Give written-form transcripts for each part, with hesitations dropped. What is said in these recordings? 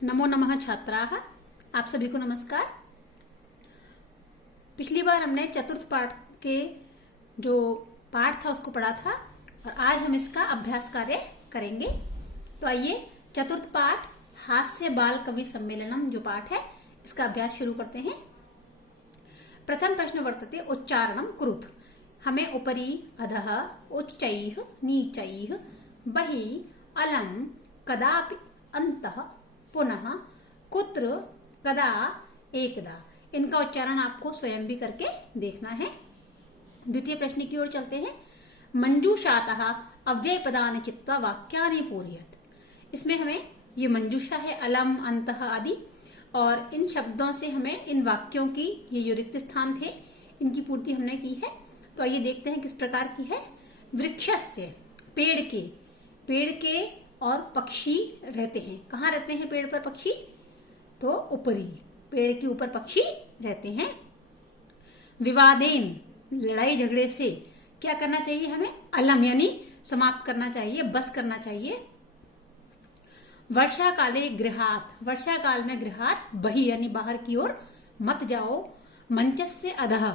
नमो नमः छात्राः, आप सभी को नमस्कार। पिछली बार हमने चतुर्थ पाठ के जो पाठ था उसको पढ़ा था और आज हम इसका अभ्यास कार्य करेंगे। तो आइए चतुर्थ पाठ हास्य बाल कवि सम्मेलनम जो पाठ है इसका अभ्यास शुरू करते हैं। प्रथम प्रश्न वर्तते उच्चारणम कुरुत। हमें उपरि अधः उच्चैः नीचैः बहिः अलम कदापि अंतः पुनः कुत्र कदा एकदा, इनका उच्चारण आपको स्वयं भी करके देखना है। द्वितीय प्रश्न की ओर चलते हैं। मंजूषातः अव्यय पदानि चित्वा वाक्यानि पूरयेत्। इसमें हमें ये मंजूषा है, अलम अंतः आदि, और इन शब्दों से हमें इन वाक्यों की ये जो रिक्त स्थान थे इनकी पूर्ति हमने की है। तो आइए देखते हैं किस प्रकार की है। वृक्षस्य, पेड़ के और पक्षी रहते हैं। कहाँ रहते हैं पेड़ पर पक्षी? तो ऊपरी, पेड़ के ऊपर पक्षी रहते हैं। विवादेन, लड़ाई झगड़े से क्या करना चाहिए हमें? अलम यानी समाप्त करना चाहिए, बस करना चाहिए। वर्षा काले गृहात, वर्षा काल में गृहात बही यानी बाहर की ओर मत जाओ। मंचस्य अधः,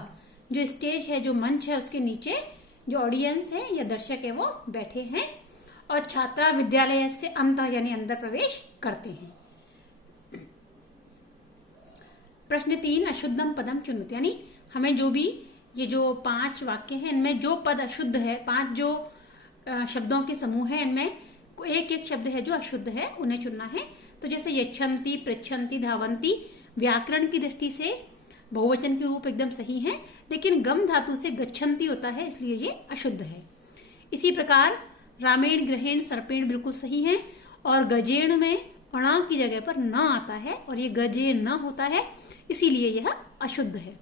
जो स्टेज है, जो मंच है, उसके नीचे जो ऑडियंस है या दर्शक है वो बैठे हैं। और छात्रा विद्यालय से अंतः यानी अंदर प्रवेश करते हैं। प्रश्न 3 अशुद्धम पदम चुनत, यानी हमें जो भी ये जो 5 वाक्य हैं इनमें जो पद अशुद्ध है, 5 जो शब्दों के समूह है इनमें एक एक शब्द है जो अशुद्ध है उन्हें चुनना है। तो जैसे यच्छन्ति, पृच्छन्ति, धावन्ति व्याकरण की दृष्टि से बहुवचन के रूप एकदम सही है, लेकिन गम धातु से गच्छन्ति होता है इसलिए ये अशुद्ध है। इसी प्रकार रामेण ग्रहेण सर्पेण बिल्कुल सही है, और गजेण में अणा की जगह पर न आता है और ये गजे न होता है इसीलिए यह अशुद्ध है।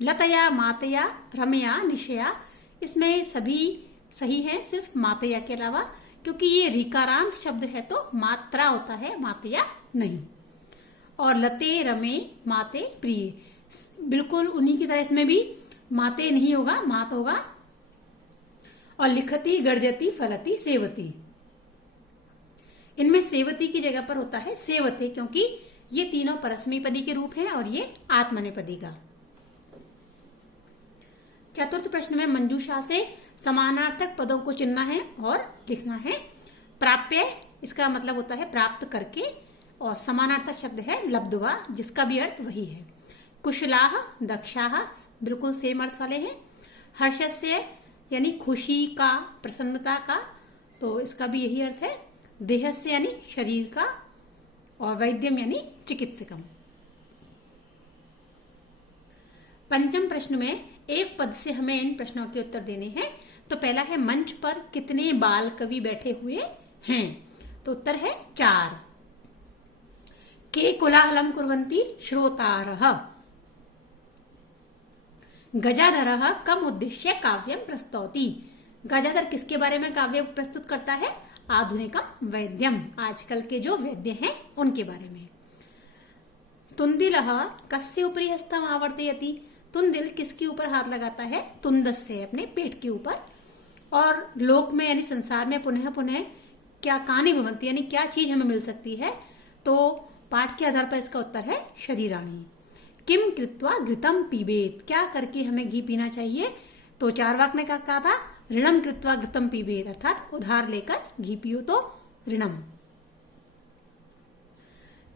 लतया, मातया, रमया, निशया, इसमें सभी सही है सिर्फ मातया के अलावा, क्योंकि ये ऋकारांत शब्द है तो मात्रा होता है, मातया नहीं। और लते, रमे, माते, प्रिय, बिल्कुल उन्हीं की तरह इसमें भी माते नहीं होगा, मात होगा। और लिखती, गर्जती, फलती, सेवती, इनमें सेवती की जगह पर होता है सेवते, क्योंकि ये तीनों परस्मैपदी के रूप हैं और ये आत्मनेपदी का। चतुर्थ प्रश्न में मंजूषा से समानार्थक पदों को चुनना है और लिखना है। प्राप्य, इसका मतलब होता है प्राप्त करके, और समानार्थक शब्द है लब्धवा, जिसका भी अर्थ वही है। कुशलाह, दक्षाह, बिल्कुल सेम अर्थ वाले हैं। हर्षस्य यानी खुशी का, प्रसन्नता का, तो इसका भी यही अर्थ है। देहस्य यानी शरीर का, और वैद्यम यानी चिकित्सकम। पंचम प्रश्न में एक पद से हमें इन प्रश्नों के उत्तर देने हैं। तो पहला है मंच पर कितने बाल कवि बैठे हुए हैं? तो उत्तर है 4। के कोलाहलम कुर्वन्ति श्रोतारः। गजाधरः कम उद्देश्य काव्यम प्रस्तौति। गजाधर किसके बारे में काव्य प्रस्तुत करता है? आधुनिकम वैद्यम, आजकल के जो वैद्य हैं उनके बारे में। तुंदिलः कस्य उपरि हस्तम आवर्तयति। तुंदिल किसके ऊपर हाथ लगाता है? तुंदस्य, अपने पेट के ऊपर। और लोक में यानी संसार में पुनः पुनः क्या कानि भवन्ति, यानी क्या चीज हमें मिल सकती है? तो पाठ के आधार पर इसका उत्तर है शरीराणि। किम कृत्वा घृतम पीबेत, क्या करके हमें घी पीना चाहिए? तो चार्वाक ने क्या कहा था? ऋणम कृत्वा घृतम पीबेत, अर्थात उधार लेकर घी पियो तो ऋणम।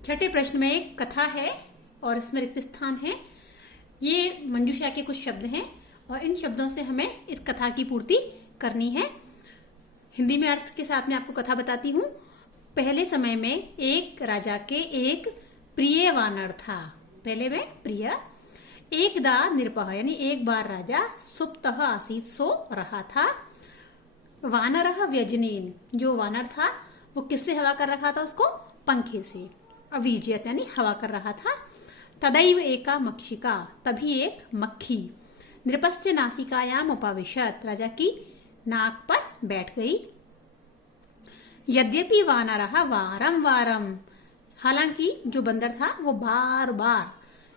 छठे प्रश्न में एक कथा है और इसमें रिक्त स्थान है। ये मंजूषा के कुछ शब्द हैं और इन शब्दों से हमें इस कथा की पूर्ति करनी है। हिंदी में अर्थ के साथ में आपको कथा बताती हूँ। पहले समय में एक राजा के एक प्रिय वानर था। पहले में प्रिय, एकदा निरपः यानी एक बार राजा सुप्तः आसीत्, सो रहा था। वानरः व्यजनेन, जो वानर था वो किससे हवा कर रखा था? उसको पंखे से। अवीज्यत यानी हवा कर रहा था। तदैव एका मक्षिका, तभी एक मक्खी नृपस्य नासिकायाम उपाविशत, राजा की नाक पर बैठ गई। यद्यपि वानरः वारं वारं, हालांकि जो बंदर था वो बार बार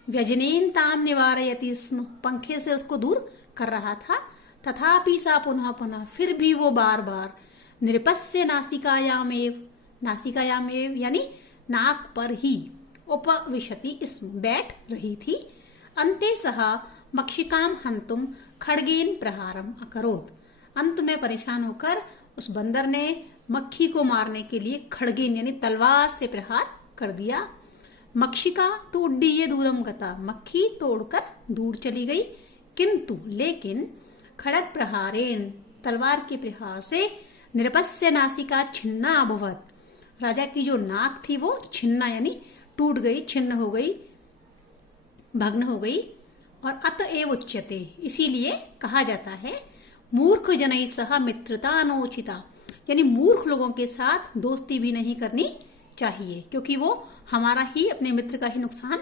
व्यजनेन ताम निवारयति स्म, पंखे से उसको दूर कर रहा था। तथापि सा पुनः पुनः, फिर भी वो बार बार नृपस्य नासिकायामेव, नासिकायामेव यानी नाक पर ही उपविशति स्म, बैठ रही थी। अन्ते सह मक्षिकाम हंतुम खड्गेन प्रहारम अकरोत्, अंत में परेशान होकर उस बंदर ने मक्खी को मारने के लिए खड्गेन यानी तलवार से प्रहार कर दिया। मक्षिका तो उड्डीय दूरम गता, मक्खी तोड़कर दूर चली गई। किंतु लेकिन खड्ग प्रहारेण, तलवार के प्रहार से नृपस्य नासिका छिन्ना अभवत्, राजा की जो नाक थी वो छिन्ना यानी टूट गई, छिन्न हो गई, भग्न हो गई। और अतएव उच्यते, इसीलिए कहा जाता है मूर्ख जनैः सह मित्रता अनोचिता, यानी मूर्ख लोगों के साथ दोस्ती भी नहीं करनी चाहिए, क्योंकि वो हमारा ही, अपने मित्र का ही नुकसान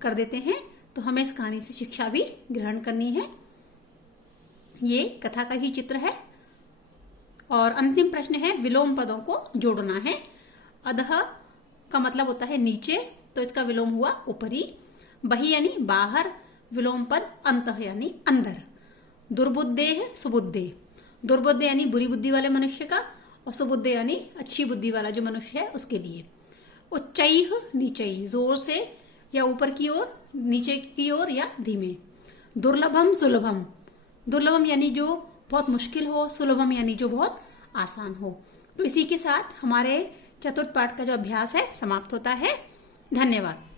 कर देते हैं। तो हमें इस कहानी से शिक्षा भी ग्रहण करनी है। ये कथा का ही चित्र है। और अंतिम प्रश्न है, विलोम पदों को जोड़ना है। अधः का मतलब होता है नीचे, तो इसका विलोम हुआ ऊपरी। बहि यानी बाहर, विलोम पद अंतः यानी अंदर। दुर्बुद्धेः सुबुद्धे, दुर्बुद्धे यानी बुरी बुद्धि वाले मनुष्य का, और सुबुद्धे यानी अच्छी बुद्धि वाला जो मनुष्य है उसके लिए। उच्चैः नीचैः, जोर से या ऊपर की ओर, नीचे की ओर या धीमे। दुर्लभम सुलभम, दुर्लभम यानी जो बहुत मुश्किल हो, सुलभम यानी जो बहुत आसान हो। तो इसी के साथ हमारे चतुर्थ पाठ का जो अभ्यास है समाप्त होता है। धन्यवाद।